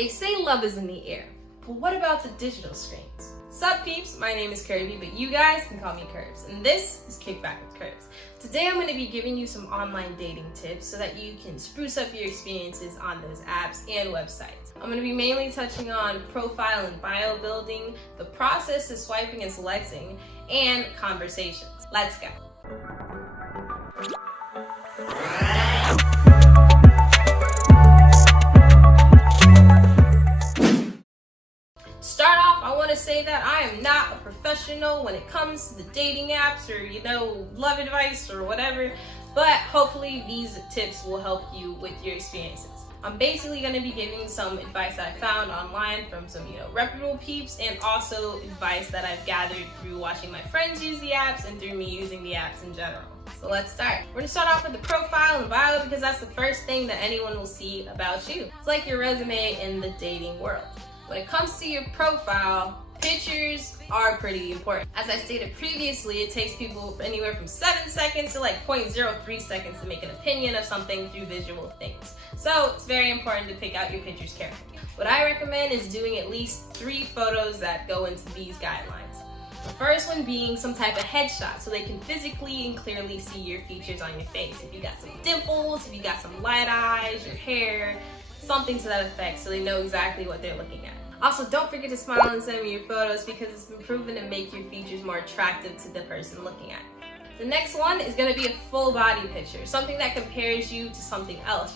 They say love is in the air, but what about the digital screens? Sup peeps, my name is Kirbz, but you guys can call me Kirbz, and this is Kickback with Kirbz. Today I'm going to be giving you some online dating tips so that you can spruce up your experiences on those apps and websites. I'm going to be mainly touching on profile and bio building, the process of swiping and selecting, and conversations. Let's go. Start off, I want to say that I am not a professional when it comes to the dating apps or, love advice or whatever, but hopefully these tips will help you with your experiences. I'm basically going to be giving some advice that I found online from some, reputable peeps, and also advice that I've gathered through watching my friends use the apps and through me using the apps in general. So let's start. We're going to start off with the profile and bio because that's the first thing that anyone will see about you. It's like your resume in the dating world. When it comes to your profile, pictures are pretty important. As I stated previously, it takes people anywhere from 7 seconds to like 0.03 seconds to make an opinion of something through visual things. So it's very important to pick out your pictures carefully. What I recommend is doing at least 3 photos that go into these guidelines. The first one being some type of headshot so they can physically and clearly see your features on your face. If you got some dimples, if you got some light eyes, your hair, something to that effect so they know exactly what they're looking at. Also, don't forget to smile and send me your photos because it's been proven to make your features more attractive to the person looking at it. The next one is going to be a full body picture, something that compares you to something else,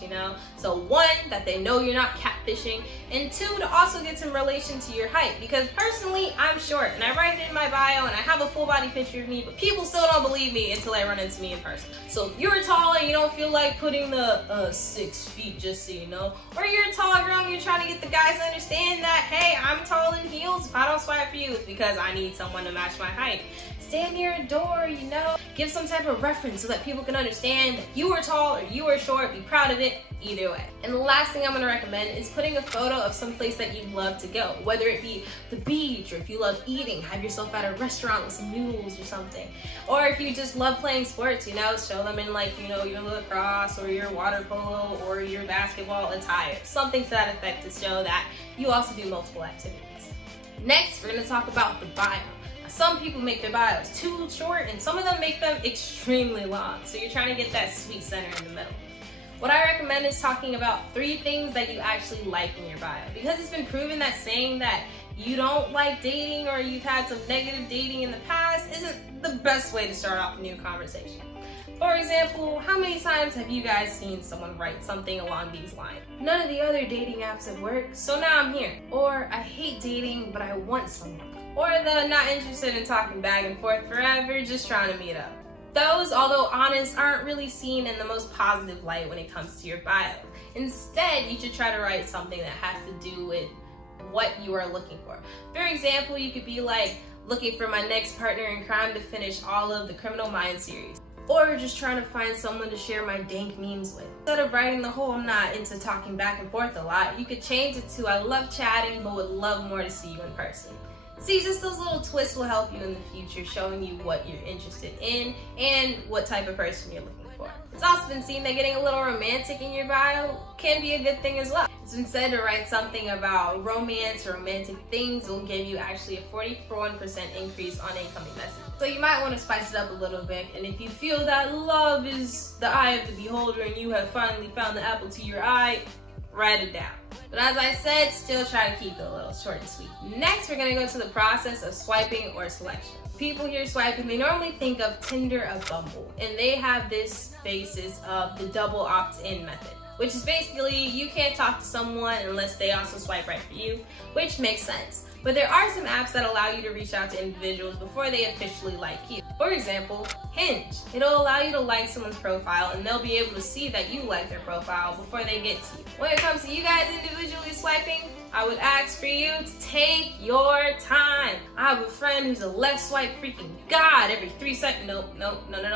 So 1, that they know you're not catfishing, and 2, to also get some relation to your height, because personally, I'm short, and I write it in my bio, and I have a full body picture of me, but people still don't believe me until they run into me in person. So if you're tall and you don't feel like putting the 6 feet, just so you know, or you're a tall girl and you're trying to get the guys to understand that, hey, I'm tall in heels, if I don't swipe for you, it's because I need someone to match my height. Stand near a door, give some type of reference so that people can understand that you are tall or you are short, be proud of it, either way. And the last thing I'm going to recommend is putting a photo of some place that you love to go, whether it be the beach, or if you love eating, have yourself at a restaurant with some noodles or something. Or if you just love playing sports, show them in your lacrosse or your water polo or your basketball attire, something to that effect to show that you also do multiple activities. Next, we're going to talk about the bio. Some people make their bios too short, and some of them make them extremely long. So you're trying to get that sweet center in the middle. What I recommend is talking about 3 things that you actually like in your bio. Because it's been proven that saying that you don't like dating or you've had some negative dating in the past isn't the best way to start off a new conversation. For example, how many times have you guys seen someone write something along these lines? None of the other dating apps have worked, so now I'm here. Or I hate dating, but I want someone. Or the not interested in talking back and forth forever, just trying to meet up. Those, although honest, aren't really seen in the most positive light when it comes to your bio. Instead, you should try to write something that has to do with what you are looking for. For example, you could be like, looking for my next partner in crime to finish all of the Criminal Minds series. Or just trying to find someone to share my dank memes with. Instead of writing the whole I'm not into talking back and forth a lot, you could change it to I love chatting but would love more to see you in person. See, just those little twists will help you in the future, showing you what you're interested in and what type of person you're looking for. It's also been seen that getting a little romantic in your bio can be a good thing as well. It's been said to write something about romance or romantic things will give you actually a 41% increase on incoming messages. So you might want to spice it up a little bit, and if you feel that love is the eye of the beholder and you have finally found the apple to your eye, write it down. But as I said, still try to keep it a little short and sweet. Next, we're going to go to the process of swiping or selection. People hear swiping, they normally think of Tinder or Bumble, and they have this basis of the double opt-in method, which is basically you can't talk to someone unless they also swipe right for you, which makes sense. But there are some apps that allow you to reach out to individuals before they officially like you. For example, Hinge. It'll allow you to like someone's profile and they'll be able to see that you like their profile before they get to you. When it comes to you guys individually swiping, I would ask for you to take your time. I have a friend who's a left swipe freaking god every 3 seconds. Nope. And then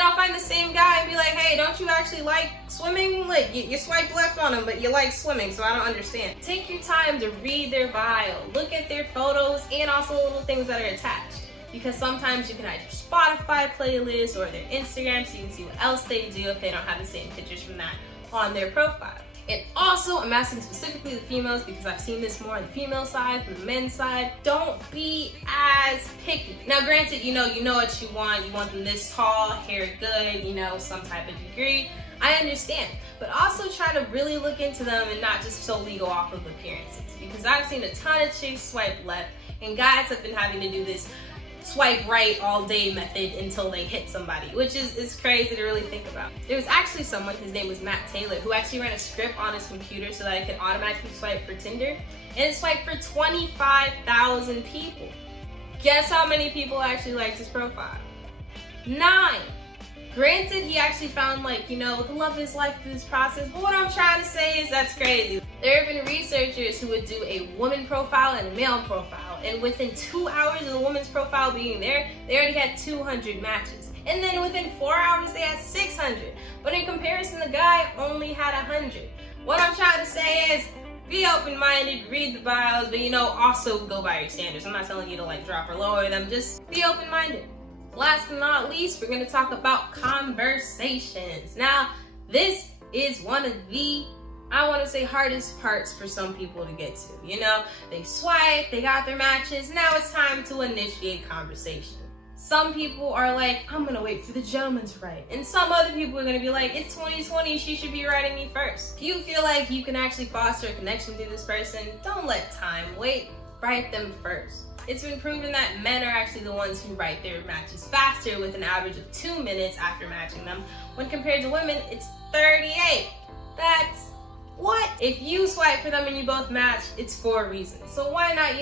I'll find the same guy and be like, hey, don't you actually like swimming? Like, you swipe left on him, but you like swimming, so I don't understand. Take your time to read their bio, look at their photos, and also little things that are attached. Because sometimes you can add your Spotify playlist or their Instagram so you can see what else they do if they don't have the same pictures from that on their profile. And also, I'm asking specifically the females because I've seen this more on the female side than the men's side. Don't be as picky. Now, granted, you know what you want. You want them this tall, hair good, some type of degree. I understand. But also try to really look into them and not just solely go off of appearances. Because I've seen a ton of chicks swipe left, and guys have been having to do this swipe right all day method until they hit somebody, which is crazy to really think about. There was actually someone, his name was Matt Taylor, who actually ran a script on his computer so that it could automatically swipe for Tinder, and it swiped for 25,000 people. Guess how many people actually liked his profile? 9. Granted, he actually found the love of his life through this process, but what I'm trying to say is that's crazy. There have been researchers who would do a woman profile and a male profile, and within 2 hours of the woman's profile being there, they already had 200 matches. And then within 4 hours, they had 600. But in comparison, the guy only had 100. What I'm trying to say is, be open-minded, read the bios, but also go by your standards. I'm not telling you to drop or lower them, just be open-minded. Last but not least, we're going to talk about conversations. Now, this is one of the, I want to say, hardest parts for some people to get to. They swipe, they got their matches, now it's time to initiate conversation. Some people are like, I'm going to wait for the gentleman to write. And some other people are going to be like, it's 2020, she should be writing me first. If you feel like you can actually foster a connection through this person, don't let time wait, write them first. It's been proven that men are actually the ones who write their matches faster with an average of 2 minutes after matching them, when compared to women, it's 38. That's what? If you swipe for them and you both match, it's for a reason. So why not,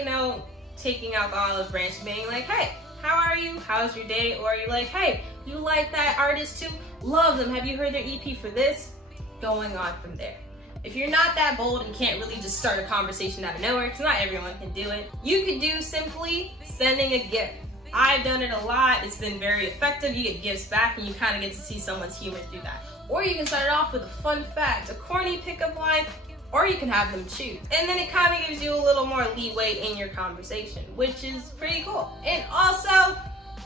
taking out the olive branch and being like, hey, how are you? How's your day? Or you're like, hey, you like that artist too? Love them. Have you heard their EP for this? Going on from there. If you're not that bold and can't really just start a conversation out of nowhere, because not everyone can do it, you could do simply sending a gift. I've done it a lot. It's been very effective. You get gifts back and you kind of get to see someone's humor through that. Or you can start it off with a fun fact, a corny pickup line, or you can have them choose. And then it kind of gives you a little more leeway in your conversation, which is pretty cool. And also,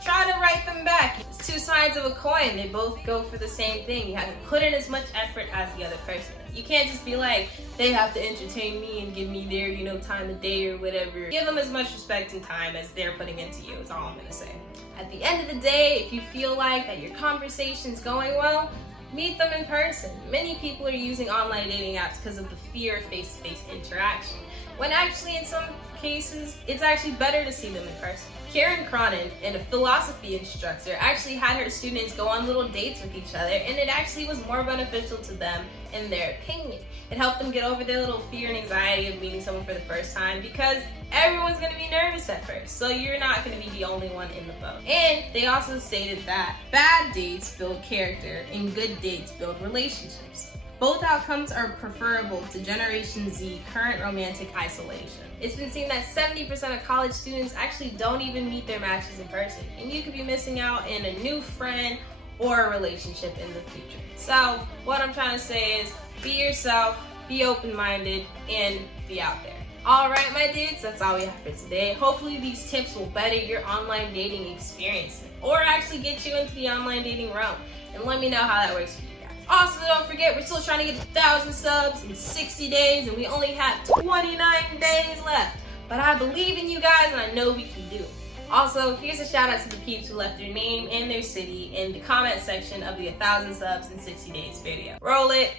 try to write them back. It's 2 sides of a coin. They both go for the same thing. You have to put in as much effort as the other person. You can't just be like, they have to entertain me and give me their, time of day or whatever. Give them as much respect and time as they're putting into you, is all I'm gonna say. At the end of the day, if you feel like that your conversation's going well, meet them in person. Many people are using online dating apps because of the fear of face-to-face interaction, when actually in some cases, it's actually better to see them in person. Karen Cronin, and a philosophy instructor, actually had her students go on little dates with each other, and it actually was more beneficial to them in their opinion. It helped them get over their little fear and anxiety of meeting someone for the first time, because everyone's going to be nervous at first, so you're not going to be the only one in the boat. And they also stated that bad dates build character and good dates build relationships. Both outcomes are preferable to Generation Z current romantic isolation. It's been seen that 70% of college students actually don't even meet their matches in person, and you could be missing out in a new friend or a relationship in the future. So what I'm trying to say is, be yourself, be open-minded, and be out there. Alright my dudes, that's all we have for today. Hopefully these tips will better your online dating experience, or actually get you into the online dating realm. And let me know how that works for you guys. Also, don't forget, we're still trying to get 1,000 subs in 60 days, and we only have 29 days left. But I believe in you guys, and I know we can do it. Also, here's a shout out to the peeps who left their name and their city in the comment section of the 1,000 subs in 60 days video. Roll it.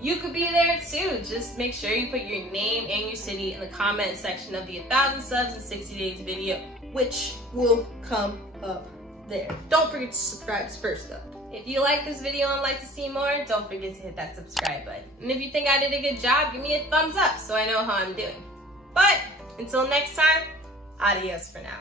You could be there too. Just make sure you put your name and your city in the comment section of the 1,000 subs in 60 days video, which will come up there. Don't forget to subscribe first though. If you like this video and like to see more, don't forget to hit that subscribe button. And if you think I did a good job, give me a thumbs up so I know how I'm doing. But until next time, adios for now.